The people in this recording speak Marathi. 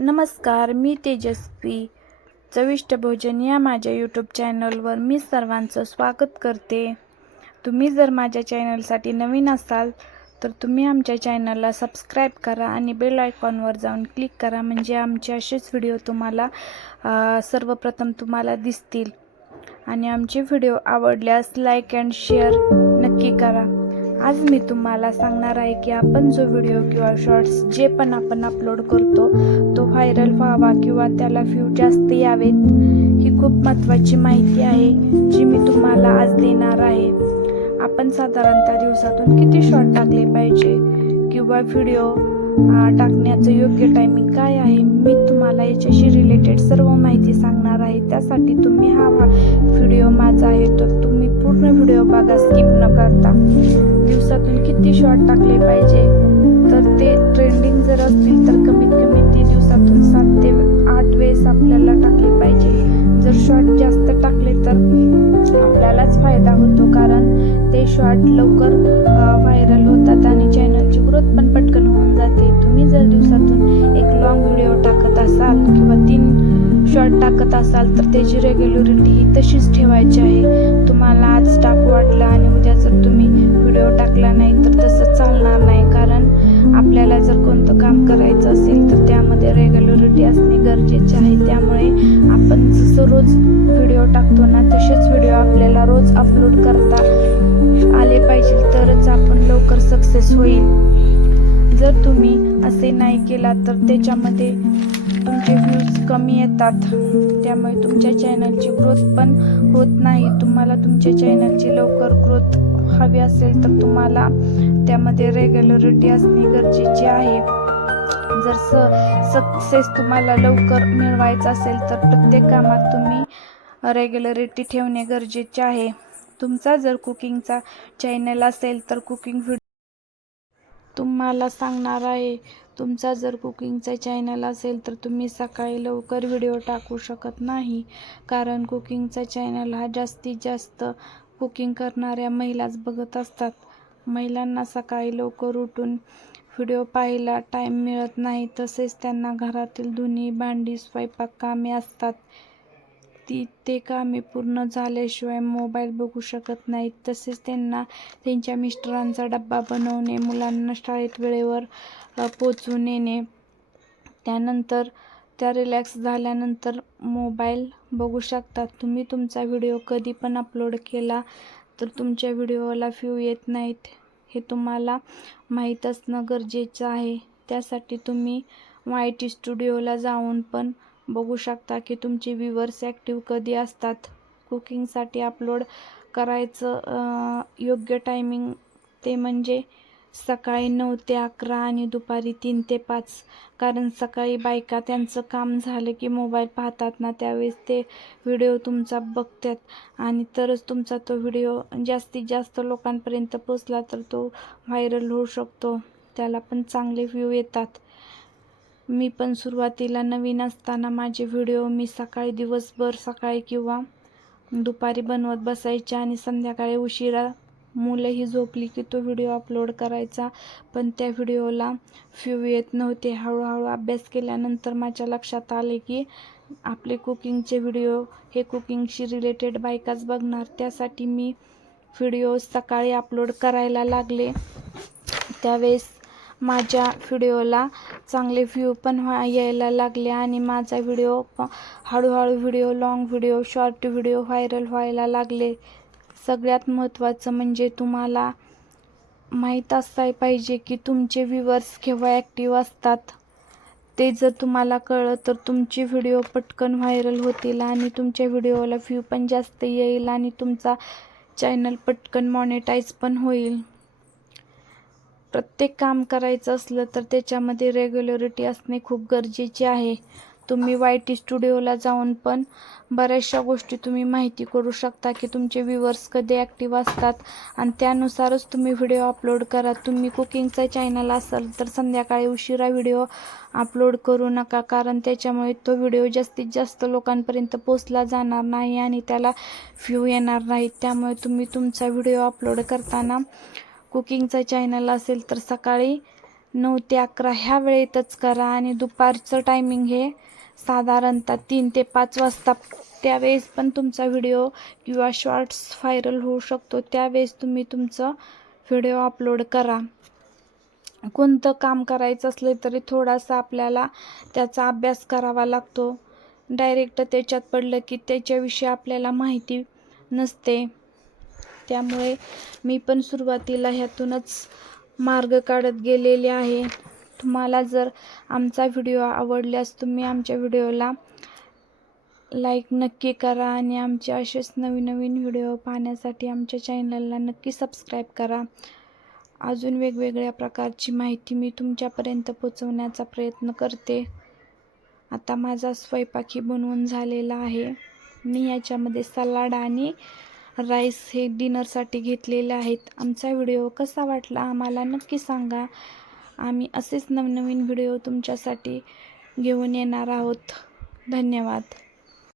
नमस्कार मी तेजस्वी. चविष्ट भोजन या माझ्या यूट्यूब चॅनलवर मी सर्वांचं स्वागत करते. तुम्ही जर माझ्या चॅनलसाठी नवीन असाल तर तुम्ही आमच्या चॅनलला सबस्क्राईब करा आणि बेल आयकॉनवर जाऊन क्लिक करा. म्हणजे आमचे असेच व्हिडिओ तुम्हाला सर्वप्रथम तुम्हाला दिसतील. आणि आमचे व्हिडिओ आवडल्यास लाईक अँड शेअर नक्की करा. आज मी तुम्हाला सांगणार आहे की आपण जो व्हिडिओ किंवा शॉर्ट्स जे पण आपण अपलोड करतो तो व्हायरल व्हावा किंवा त्याला व्ह्यू जास्त यावेत ही खूप महत्त्वाची माहिती आहे जी मी तुम्हाला आज देणार आहे. आपण साधारणतः दिवसातून किती शॉर्ट टाकले पाहिजे किंवा व्हिडिओ टाकण्याचं योग्य टायमिंग काय आहे मी तुम्हाला याच्याशी रिलेटेड सर्व माहिती सांगणार आहे. त्यासाठी तुम्ही हा शॉर्ट टाकले पाहिजे. तर ते ट्रेंडिंग जर असतील तर कमीत कमी तीन दिवसातून सात ते आठ वेळेस आपल्याला टाकले पाहिजे. जर शॉर्ट जास्त टाकले तर आपल्यालाच फायदा होतो. कारण ते शॉर्ट लवकर व्हायरल होतात आणि चॅनलची ग्रोथ पण पटकन होऊन जाते. तुम्ही जर दिवसातून एक लॉंग व्हिडिओ टाकत असाल किंवा तीन शॉर्ट टाकत असाल तर त्याची रेग्युलरिटी ही तशीच ठेवायची आहे. तुम्हाला आज टाक वाटला आणि उद्या जर तुम्ही व्हिडिओ टाकला नाही तर रेग्युलरिटी असणे गरजेचे आहे. त्यामुळे आपण जसं रोज व्हिडिओ टाकतो ना तसेच व्हिडिओ आपल्याला रोज अपलोड करता आले पाहिजे तरच आपण लवकर सक्सेस होईल. जर तुम्ही असे नाही केला तर त्याच्यामध्ये तुमचे व्ह्यूज कमी येतात. त्यामुळे तुमच्या चॅनलची ग्रोथ पण होत नाही. तुम्हाला तुमच्या चॅनलची लवकर ग्रोथ हवी असेल तर तुम्हाला त्यामध्ये रेग्युलरिटी असणे गरजेचे आहे. जर स सक्सेस तुम्हाला लवकर मिळवायचा असेल तर प्रत्येक कामात तुम्ही रेग्युलरिटी ठेवणे गरजेचे आहे. तुमचा जर कुकिंगचा चॅनल असेल तर कुकिंग व्हिडिओ तुम्हाला सांगणार आहे. तुमचा जर कुकिंगचा चॅनल असेल तर तुम्ही सकाळी लवकर व्हिडिओ टाकू शकत नाही. कारण कुकिंगचा चॅनल हा जास्तीत जास्त कुकिंग करणाऱ्या महिलाच बघत असतात. महिलांना सकाळी लवकर उठून व्हिडिओ पाहायला टाईम मिळत नाही तसेच त्यांना घरातील धुनी भांडी स्वयंपाक कामे असतात. ती ते कामे पूर्ण झाल्याशिवाय मोबाईल बघू शकत नाहीत. तसेच त्यांना त्यांच्या मिस्टरांचा डब्बा बनवणे मुलांना शाळेत वेळेवर पोचवून येणे त्यानंतर त्या रिलॅक्स झाल्यानंतर मोबाईल बघू शकतात. तुम्ही तुमचा व्हिडिओ कधी पण अपलोड केला तर तुमच्या व्हिडिओला व्ह्यू येत नाहीत. हे तुम्हाला माहीत असणं गरजेचं आहे. त्यासाठी तुम्ही वाय टी स्टुडिओला जाऊन पण बघू शकता की तुमचे व्ह्युअर्स ॲक्टिव्ह कधी असतात. कुकिंगसाठी अपलोड करायचं योग्य टायमिंग ते म्हणजे सकाळी नऊ ते अकरा आणि दुपारी तीन ते पाच. कारण सकाळी बायका त्यांचं काम झालं की मोबाईल पाहतात ना त्यावेळेस ते व्हिडिओ तुमचा बघतात. आणि तरच तुमचा तो व्हिडिओ जास्तीत जास्त लोकांपर्यंत पोचला तर तो व्हायरल होऊ शकतो. त्याला पण चांगले व्ह्यू येतात. मी पण सुरुवातीला नवीन असताना माझे व्हिडिओ मी सकाळी दिवसभर सकाळी किंवा दुपारी बनवत बसायचे आणि संध्याकाळी उशिरा मुलंही झोपली की तो व्हिडिओ अपलोड करायचा. पण त्या व्हिडिओला फ्यू येत नव्हते. हळूहळू अभ्यास केल्यानंतर माझ्या लक्षात आले की आपले कुकिंगचे व्हिडिओ हे कुकिंगशी रिलेटेड बायकाच बघणार. त्यासाठी मी व्हिडिओ सकाळी अपलोड करायला लागले. त्यावेळेस माझ्या व्हिडिओला चांगले व्ह्यू पण यायला लागले आणि माझा व्हिडिओ हळूहळू video long video short video viral व्हायला लागले. सगळ्यात महत्त्वाचं म्हणजे तुम्हाला माहीत असाय पाहिजे की तुमचे व्ह्युअर्स केव्हा ॲक्टिव्ह असतात. ते जर तुम्हाला कळलं तर तुमचे व्हिडिओ पटकन व्हायरल होतील आणि तुमच्या व्हिडिओला व्ह्यू पण जास्त येईल आणि तुमचा चॅनल पटकन मॉनिटाईज पण होईल. प्रत्येक काम करायचं असलं तर त्याच्यामध्ये रेग्युलरिटी असणे खूप गरजेचे आहे. तुम्ही वाय टी स्टुडिओला जाऊन पण बऱ्याचशा गोष्टी तुम्ही माहिती करू शकता की तुमचे व्ह्युअर्स कधी ॲक्टिव्ह असतात आणि त्यानुसारच तुम्ही व्हिडिओ अपलोड करा. तुम्ही कुकिंगचा चॅनल असाल तर संध्याकाळी उशिरा व्हिडिओ अपलोड करू नका कारण त्याच्यामुळे तो व्हिडिओ जास्तीत जास्त लोकांपर्यंत पोचला जाणार नाही आणि त्याला व्ह्यू येणार नाहीत त्यामुळे तुम्ही तुमचा व्हिडिओ अपलोड करताना कुकिंगचा चॅनल असेल तर सकाळी नऊ ते अकरा ह्या वेळेतच करा आणि दुपारचं टायमिंग हे साधारणतः तीन ते पाच वाजता. त्यावेळेस पण तुमचा व्हिडिओ किंवा शॉर्ट्स व्हायरल होऊ शकतो. त्यावेळेस तुम्ही तुमचं व्हिडिओ अपलोड करा. कोणतं काम करायचं असलं तरी थोडासा आपल्याला त्याचा अभ्यास करावा लागतो. डायरेक्ट त्याच्यात पडलं की त्याच्याविषयी आपल्याला माहिती नसते. त्यामुळे मी पण सुरुवातीला ह्यातूनच मार्ग काढत गेलेले आहे. तुम्हाला जर आमचा व्हिडिओ आवडल्यास तुम्ही आमच्या व्हिडिओला लाईक नक्की करा आणि आमचे असेच नवीन नवीन व्हिडिओ पाहण्यासाठी आमच्या चॅनलला नक्की सबस्क्राईब करा. अजून वेगवेगळ्या प्रकारची माहिती मी तुमच्यापर्यंत पोचवण्याचा प्रयत्न करते. आता माझा स्वयंपाकी बनवून झालेला आहे. मी याच्यामध्ये सलाड आणि राईस हे डिनरसाठी घेतलेले आहेत. आमचा व्हिडिओ कसा वाटला आम्हाला नक्की सांगा. आम्ही असेच नवनवीन व्हिडिओ तुमच्यासाठी घेऊन येणार आहोत. धन्यवाद.